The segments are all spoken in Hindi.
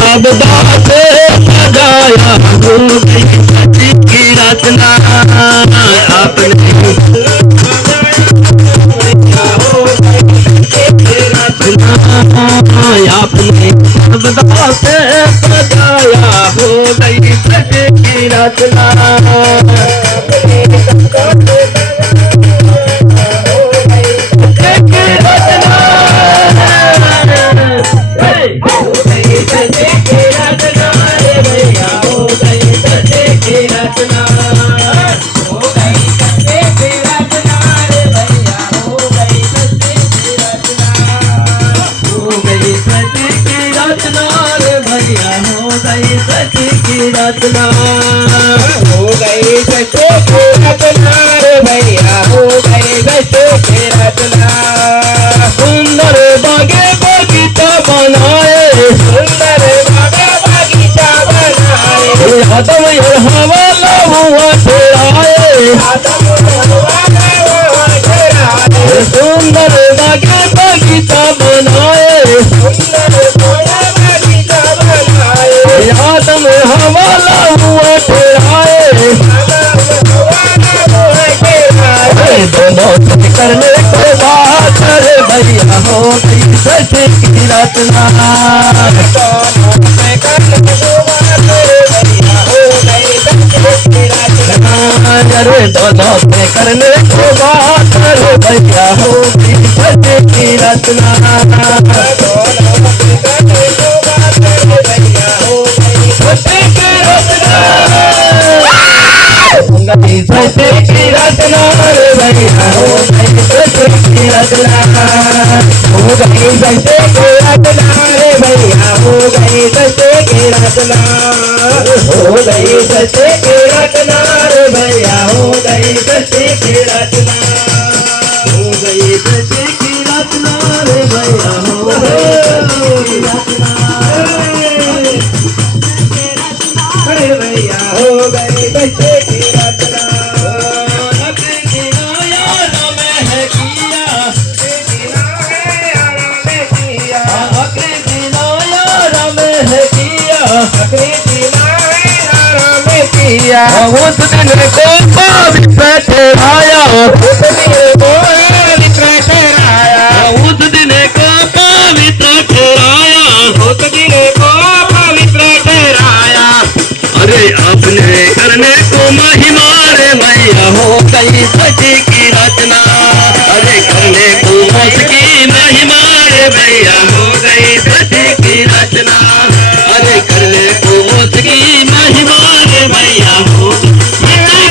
सब बात सजाया हो गई सच की रचना आपने आपने सब बात सजाया हो गई सच की रचना रचना हो गई सच्चे की रचना रे भैया हो गई सच्चे की रचना सुंदर बागे बगीचा बनाए सुंदर बागे बगीचा बनाए आदम हवा हुआ ठहराए सुंदर बागे बगीचा बनाए आदम हवाला हुआ ठहराए दोनों करने को बात रे भैया हो गई सच की रचना अरे दोनों से करने को बात रे भैया हो गई सच की रचना सच्चे की रचना रे भैया हो गई सच्चे की रचना हो गई सच्चे की रचना रे भैया हो गई सच्चे की रचना हो गई सच्चे की रचना रे भैया हो गई सच्चे की रचना हो गई सच्चे की रचना रे भैया हो गई रचना अरे भैया हो गई सच्चे की उस दिन को पवित्र ठहराया उस दिन को पवित्र ठहराया उस दिन को पवित्र ठहराया उस दिन को पवित्र ठहराया अरे अपने करने को महिमा रे भैया हो गई सच की रचना अरे करने को उसकी महिमा रे भैया हो गई सच की रचना अरे करने को उसकी महिमा रे भैया हो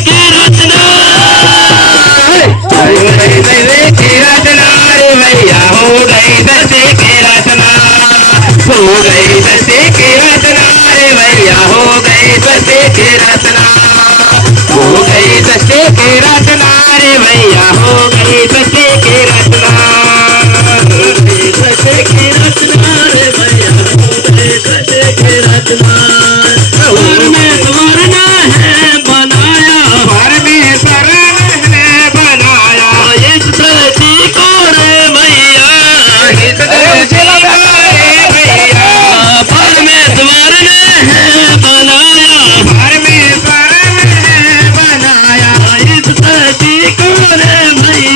की रचना हो गई सच की रचना रे भैया हो गई सच की रचना हो गई सच की रचना रे भैया हो गई सच की रचना हो गई सच की रचना रे भैया हो गई सच की रचना सच की रचना रे भैया हो गई सच की रचना घर में संवरना है बनाया घर में संवरना है बनाया इस धरती को रे भैया इस धरती को रे भैया घर में संवरना है बनाया घर में संवरना है बनाया इस धरती को रे भैया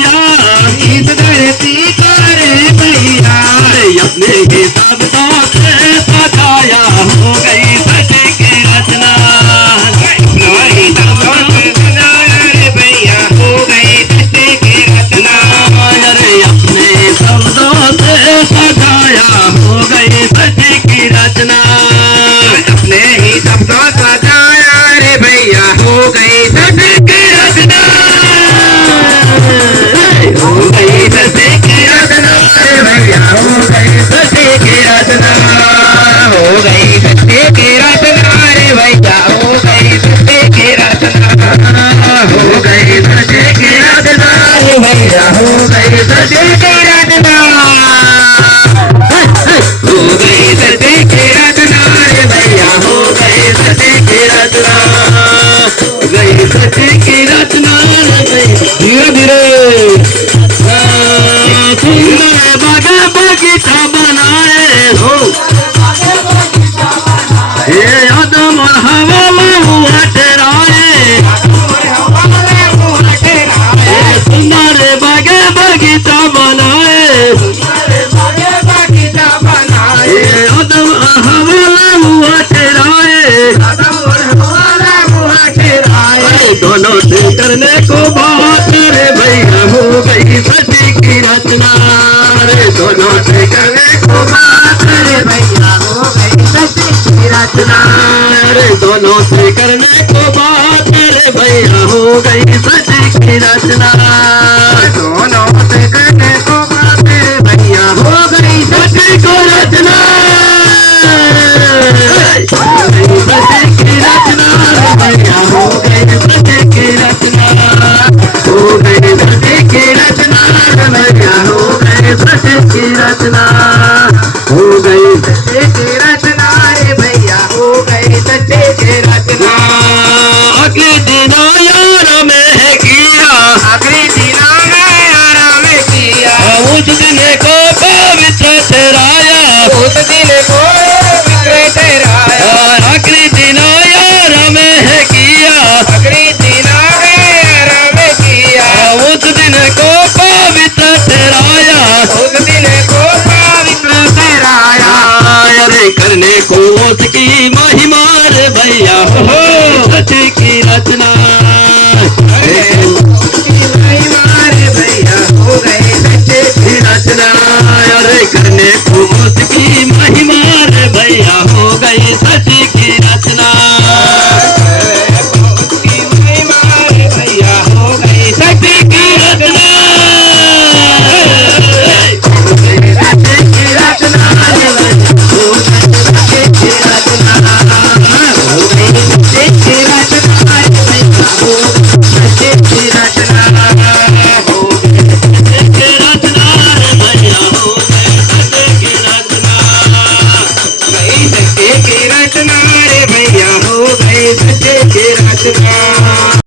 भैया हो गई सती की रचना, हो गई सती की रचना रे भैया, हो गई सती की रचना, गई सती की रचना रे भैया। धीरे धीरे सुंदर बागा बगीचा बनाए हो, ये आदम और हवा हुआ ठहराए, सुंदर बागे बगीचा बनाए, ये आदम और हवा हुआ ठहराए, दोनों से करने को बात रे भैया, हो गई सती की रचना रे, दोनों से करने को बात रे भैया, हो गई सती की रचना रे, दोनों से करने को बात रे भैया, हो गई सती की रचना।